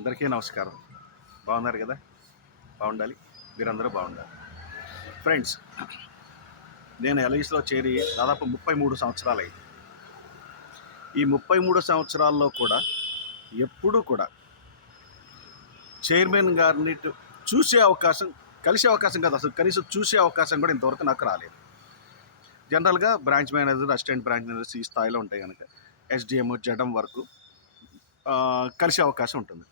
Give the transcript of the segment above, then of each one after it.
అందరికీ నమస్కారం. బాగున్నారు కదా? బాగుండాలి. మీరందరూ బాగుండాలి. ఫ్రెండ్స్, నేను ఎల్ఐసిలో చేరి దాదాపు 33 సంవత్సరాలైంది. ఈ 33 సంవత్సరాల్లో కూడా ఎప్పుడూ కూడా చైర్మన్ గారిని కలిసే అవకాశం కాదు, అసలు కనీసం చూసే అవకాశం కూడా ఇంతవరకు నాకు రాలేదు. జనరల్గా branch manager, assistant branch managers ఈ స్థాయిలో ఉంటాయి కనుక ఎస్డిఎం, జెడ్ఎం వరకు కలిసే అవకాశం ఉంటుంది.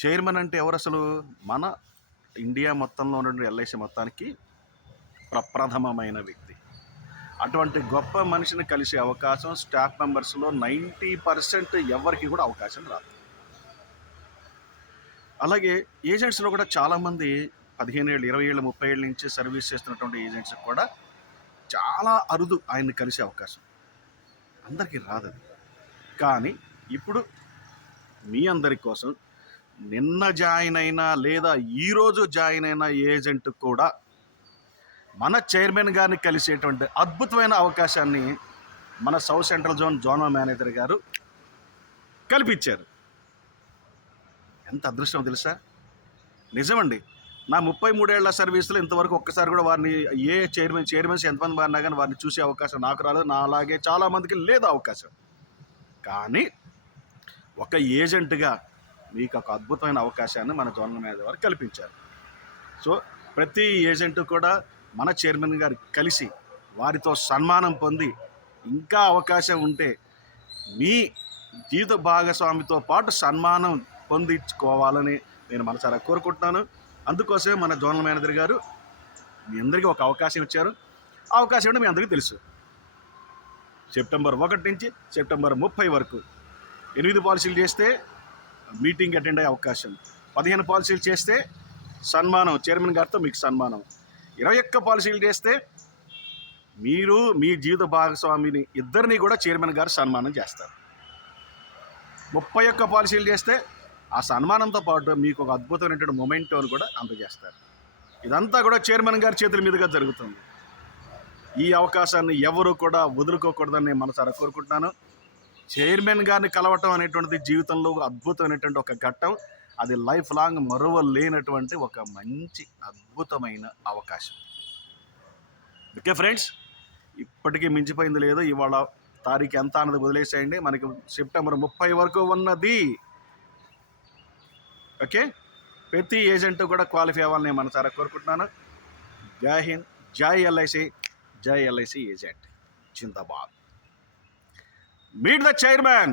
చైర్మన్ అంటే ఎవరు? అసలు మన ఇండియా మొత్తంలో ఉన్నటువంటి ఎల్ఐసి మొత్తానికి ప్రప్రథమమైన వ్యక్తి. అటువంటి గొప్ప మనిషిని కలిసే అవకాశం స్టాఫ్ మెంబర్స్లో 90% ఎవరికి కూడా అవకాశం రాదు. అలాగే ఏజెంట్స్లో కూడా చాలామంది 15 ఏళ్ళు, 20 ఏళ్ళు, 30 ఏళ్ళ నుంచి సర్వీస్ చేస్తున్నటువంటి ఏజెంట్స్కి కూడా చాలా అరుదు ఆయన్ని కలిసే అవకాశం. అందరికీ రాదు. కానీ ఇప్పుడు మీ అందరి కోసం నిన్న జాయిన్ అయినా లేదా ఈరోజు జాయిన్ అయిన ఏజెంట్ కూడా మన చైర్మన్ గారిని కలిసేటువంటి అద్భుతమైన అవకాశాన్ని మన సౌత్ సెంట్రల్ జోనల్ మేనేజర్ గారు కల్పించారు. ఎంత అదృష్టం తెలుసా? నిజమండి. నా 33 ఏళ్ల సర్వీస్లో ఇంతవరకు ఒక్కసారి కూడా వారిని చైర్మన్స్ ఎంతమంది మారినా కానీ వారిని చూసే అవకాశం నాకు రాలేదు. నా అలాగే చాలామందికి లేదు అవకాశం. కానీ ఒక ఏజెంట్గా మీకు ఒక అద్భుతమైన అవకాశాన్ని మన జోనల్ మేనేజర్ వారు కల్పించారు. సో ప్రతి ఏజెంట్ కూడా మన చైర్మన్ గారు కలిసి వారితో సన్మానం పొంది ఇంకా అవకాశం ఉంటే మీ జీవిత భాగస్వామితో పాటు సన్మానం పొందించుకోవాలని నేను మనసారా కోరుకుంటున్నాను. అందుకోసమే మన జోనల్ మేనేజర్ గారు మీ అందరికీ ఒక అవకాశం ఇచ్చారు. ఆ అవకాశం అంటే మీ అందరికీ తెలుసు. సెప్టెంబర్ 1 నుంచి సెప్టెంబర్ 30 వరకు 8 పాలసీలు చేస్తే మీటింగ్ అటెండ్ అయ్యే అవకాశం, 15 పాలసీలు చేస్తే సన్మానం, చైర్మన్ గారితో మీకు సన్మానం, 21 పాలసీలు చేస్తే మీరు మీ జీవిత భాగస్వామిని ఇద్దరిని కూడా చైర్మన్ గారు సన్మానం చేస్తారు. 31 పాలసీలు చేస్తే ఆ సన్మానంతో పాటు మీకు ఒక అద్భుతమైనటువంటి మొమెంటోని కూడా అందజేస్తారు. ఇదంతా కూడా చైర్మన్ గారి చేతుల మీదుగా జరుగుతుంది. ఈ అవకాశాన్ని ఎవరు కూడా వదులుకోకూడదని నేను మనసారా కోరుకుంటున్నాను. చైర్మన్ గారిని కలవటం అనేటువంటిది జీవితంలో అద్భుతమైనటువంటి ఒక ఘట్టం. అది లైఫ్ లాంగ్ మరువలేనటువంటి ఒక మంచి అద్భుతమైన అవకాశం. ఓకే ఫ్రెండ్స్, ఇప్పటికీ మించిపోయింది లేదు. ఇవాళ తారీఖు ఎంత అన్నది వదిలేసేయండి. మనకి సెప్టెంబర్ 30 వరకు ఉన్నది. ఓకే, ప్రతి ఏజెంట్ కూడా క్వాలిఫై అవ్వాలని నేను మనసారా కోరుకుంటున్నాను. జై హింద్, జై ఎల్ఐసి, జై LIC agent Zindabad. Meet the chairman.